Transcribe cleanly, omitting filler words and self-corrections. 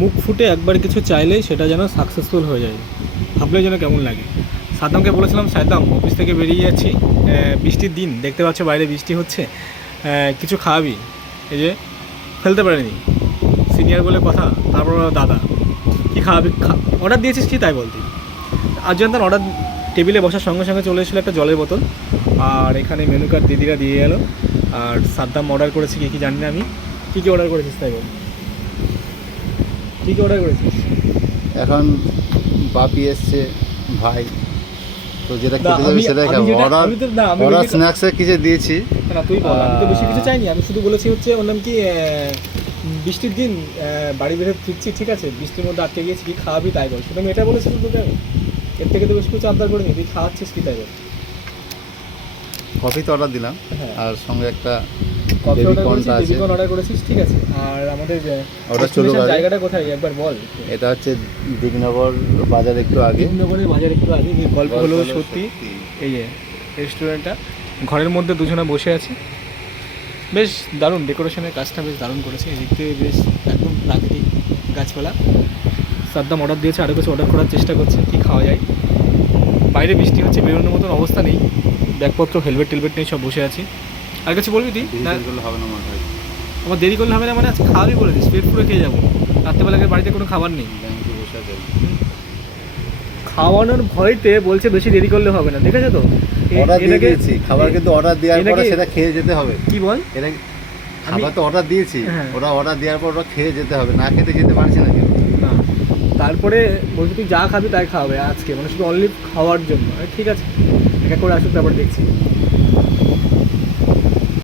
মুখ ফুটে একবার কিছু চাইলেই সেটা যেন সাকসেসফুল হয়ে যায়, ভাবলে যেন কেমন লাগে। সাদ্দামকে বলেছিলাম, সাদ্দাম অফিস থেকে বেরিয়ে যাচ্ছি, বৃষ্টির দিন দেখতে পাচ্ছ বাইরে বৃষ্টি হচ্ছে, কিছু খাওয়াবি। এই যে ফেলতে পারেনি, সিনিয়র বলে কথা। তারপর দাদা কী খাওয়াবি, অর্ডার দিয়েছিস কি তাই বলতি। আর্জেন্ট তার অর্ডার টেবিলে বসার সঙ্গে সঙ্গে চলে এসেছিলো একটা জলের বোতল, আর এখানে মেনু কার্ড দিদিরা দিয়ে গেল। আর সাদ্দাম অর্ডার করেছি কী কী জানি না আমি। কী কী অর্ডার করেছিস তাই বল, কী কী অর্ডার করেছিস? এখন বাপি এসছে, ভাই তো যেটা খেতে যাবে সেটাই খাবো। অর্ডার স্ন্যাক্সে কিছু দিয়েছি না তুই বল, আমি তো বেশি কিছু চাইনি। আমি শুধু বলেছি হচ্ছে ওর নাম কি, বৃষ্টির দিন বাড়ি বেরো ফিরছি, ঠিক আছে, বৃষ্টির মধ্যে আটকে গিয়েছি, কী খাওয়াবি তাই বল। শুধু আমি এটা বলেছিলাম তোকে, আমি এর থেকে তো বেশি কিছু আবদার করিনি। তুই খাওয়াচ্ছিস কি তাই বল। কফি তো অর্ডার দিলাম, হ্যাঁ, আর সঙ্গে একটা কফি অর্ডার বেবিকর্ন করেছিস, আছে। বেবিকর্ন অর্ডার করেছিস, ঠিক আছে। আর আমাদের ওটা চলে যাবে। জায়গাটা কোথায় একবার বল। এটা হচ্ছে দিগনগর বাজার একটু আগে, নগরের বাজার একটু আগে। গল্প হলো সত্যি। এই যে রেস্টুরেন্টটা, ঘরের মধ্যে দুজনে বসে আছে, বেশ দারুণ ডেকোরেশনের কাজটা বেশ দারুণ করেছে। এদিক থেকে বেশ একদম প্রাকৃতিক গাছপালা। সাদ্দাম অর্ডার দিয়েছে, আরও কিছু অর্ডার করার চেষ্টা করছে, কী খাওয়া যায়। বাইরে বৃষ্টি হচ্ছে, বেরোনোর মতন অবস্থা নেই, ব্যাগপত্র হেলমেট টেলমেট নেই, সব বসে আছি। আর কিছু বলবি তুই? না হবে না আমার ভাই, আমার দেরি করলে হবে না, মানে আজকে খাওয়াবি বলেছিস, পেট পুরো খেয়ে যাবো। রাত্রেবেলাকে বাড়িতে কোনো খাবার নেই, ব্যাংকে বসে আছে। খাওয়ানোর ভয়তে বলছে বেশি দেরি করলে হবে না, দেখেছো তো। অর্ডার দিয়ে দিয়েছি খাবার, কিন্তু অর্ডার দেওয়ার পরে সেটা খেয়ে যেতে হবে। কি বল, এটা খাবার তো অর্ডার দিয়েছি, হ্যাঁ। ওরা অর্ডার দেওয়ার পর ওরা খেয়ে যেতে হবে, না খেতে যেতে পারছি না কেউ। না তারপরে বলছি তুই যা খাবি তাই খাওয়াবে আজকে, মানে শুধু অনলি খাওয়ার জন্য। ঠিক আছে, এক এক করে আসুক, তারপর দেখছি।